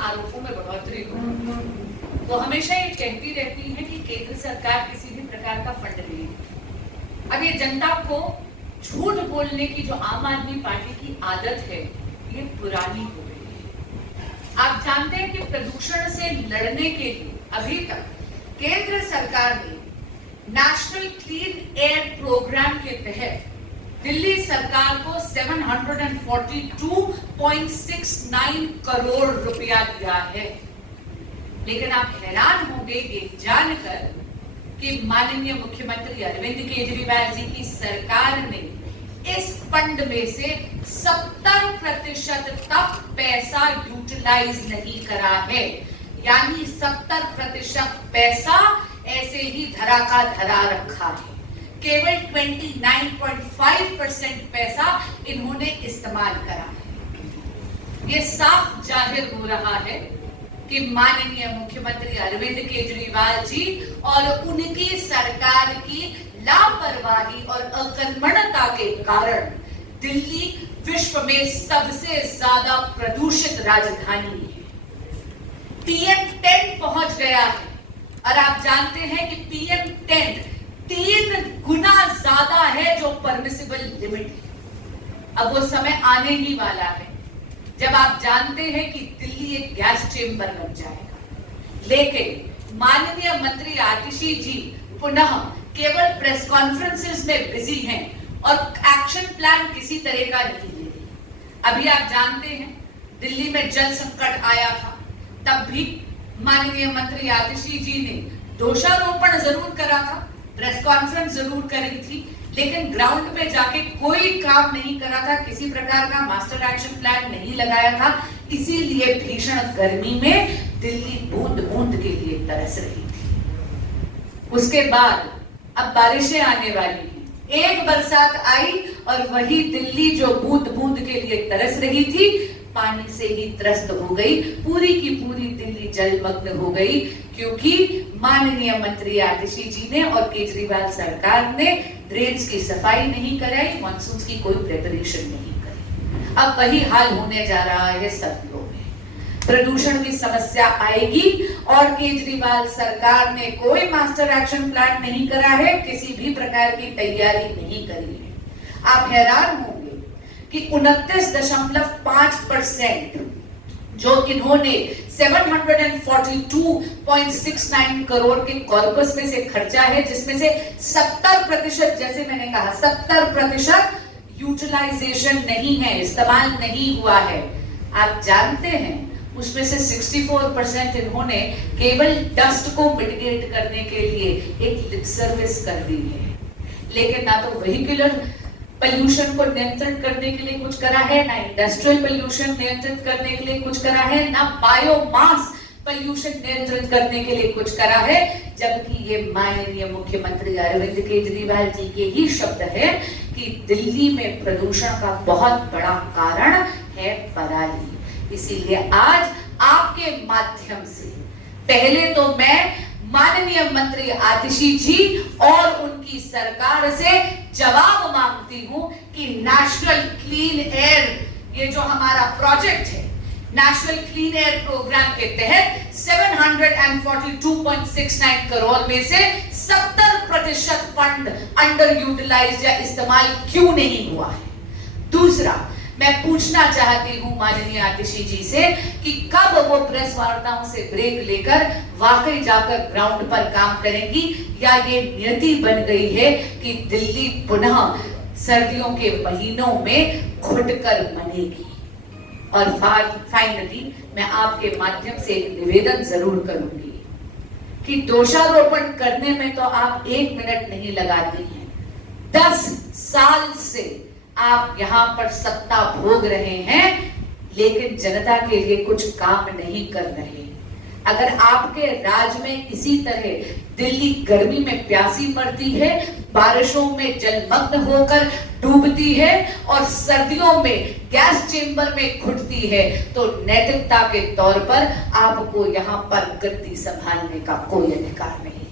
आरोपों में बढ़ोतरी हो। वो हमेशा ये कहती रहती है कि केंद्र सरकार किसी भी प्रकार का फंड नहीं देती। अब ये जनता को झूठ बोलने की जो आम आदमी पार्टी की आदत है, ये पुरानी हो गई है। आप जानते हैं कि प्रदूषण से लड़ने के लिए अभी तक केंद्र सरकार ने नेशनल क्लीन एयर प्रोग्राम के तहत दिल्ली सरकार को 742.69 करोड़ रुपया दिया है। लेकिन आप हैरान होंगे ये जानकर कि माननीय मुख्यमंत्री अरविंद केजरीवाल जी की सरकार ने इस फंड में से 70% तक पैसा यूटिलाइज नहीं करा है। यानी 70% पैसा ऐसे ही धरा का धरा रखा है। केवल 29.5% पैसा इन्होंने इस्तेमाल करा है। ये साफ जाहिर हो रहा है कि माननीय मुख्यमंत्री अरविंद केजरीवाल जी और उनकी सरकार की लापरवाही और अकर्मण्यता के कारण दिल्ली विश्व में सबसे ज्यादा प्रदूषित राजधानी है। PM10 पहुंच गया है और आप जानते हैं कि PM10 3 गुना ज्यादा है जो परमिसिबल लिमिट है। अब वो समय आने ही वाला है जब आप जानते हैं कि दिल्ली एक गैस चेंबर बन जाएगा। लेकिन माननीय मंत्री आतिशी जी पुनः केवल प्रेस कॉन्फ्रेंसेस में बिजी हैं और एक्शन प्लान किसी तरह का नहीं ले रही। अभी आप जानते हैं दिल्ली में जल संकट आया था, तब भी माननीय मंत्री आतिशी जी ने दोषारोपण जरूर करा था, प्रेस कॉन्फ्रेंस जरूर करी थी, लेकिन ग्राउंड पे जाके कोई काम नहीं करा था, किसी प्रकार का मास्टर एक्शन प्लान नहीं लगाया था। इसीलिए भीषण गर्मी में दिल्ली बूंद बूंद के लिए तरस रही थी। उसके बाद अब बारिशें आने वाली हैं। एक बरसात आई और वही दिल्ली जो बूंद बूंद के लिए तरस रही थी, पानी से ही त्रस्त हो गई। पूरी की पूरी दिल्ली जलमग्न हो गई, क्योंकि माननीय मंत्री आतिशी जी ने और केजरीवाल सरकार ने ड्रेन्स की सफाई नहीं कराई, मानसून की कोई प्रिपरेशन नहीं करी। अब वही हाल होने जा रहा है सर्दियों में। प्रदूषण की समस्या आएगी और केजरीवाल सरकार ने कोई मास्टर एक्शन प्लान नहीं करा है, किसी भी प्रकार की तैयारी नहीं करी है। आप हैरान होंगे कि 29.5% जो इन्होंने 742.69 करोड़ के कॉर्पस में से खर्चा है, जिसमें से 70%, जैसे मैंने कहा 70% यूटिलाइजेशन नहीं है, इस्तेमाल नहीं हुआ है। आप जानते हैं उसमें से 64% इन्होंने केवल डस्ट को मिटिगेट करने के लिए एक लिप सर्विस कर दी है। लेकिन ना तो व्हीकलर पोल्यूशन को नियंत्रित करने के लिए कुछ करा है, ना इंडस्ट्रियल पोल्यूशन नियंत्रित करने के लिए कुछ करा है, ना बायोमास पोल्यूशन नियंत्रित करने के लिए कुछ करा है। जबकि ये माननीय मुख्यमंत्री अरविंद केजरीवाल जी के ही शब्द है कि दिल्ली में प्रदूषण का बहुत बड़ा कारण है पराली। इसीलिए आज आपके माध्यम से पहले तो मैं माननीय मंत्री आतिशी जी और उनकी सरकार से जवाब मांगती हूं कि नेशनल क्लीन एयर, ये जो हमारा प्रोजेक्ट है, नेशनल क्लीन एयर प्रोग्राम के तहत 742.69 करोड़ में से 70% फंड अंडर यूटिलाइज या इस्तेमाल क्यों नहीं हुआ है। दूसरा, मैं पूछना चाहती हूं माननीय आतिशी जी से कि कब वो प्रेस वार्ताओं से ब्रेक लेकर वाकई जाकर ग्राउंड पर काम करेंगी, या ये नियति बन गई है कि दिल्ली पुनः सर्दियों के महीनों में घुटकर मनेगी। और फाइनली मैं आपके माध्यम से एक निवेदन जरूर करूंगी कि दोषारोपण करने में तो आप 1 मिनट नहीं लगाती हैं। 10 साल से आप यहां पर सत्ता भोग रहे हैं, लेकिन जनता के लिए कुछ काम नहीं कर रहे। अगर आपके राज में इसी तरह दिल्ली गर्मी में प्यासी मरती है, बारिशों में जलमग्न होकर डूबती है और सर्दियों में गैस चेंबर में घुटती है, तो नैतिकता के तौर पर आपको यहां पर गद्दी संभालने का कोई अधिकार नहीं।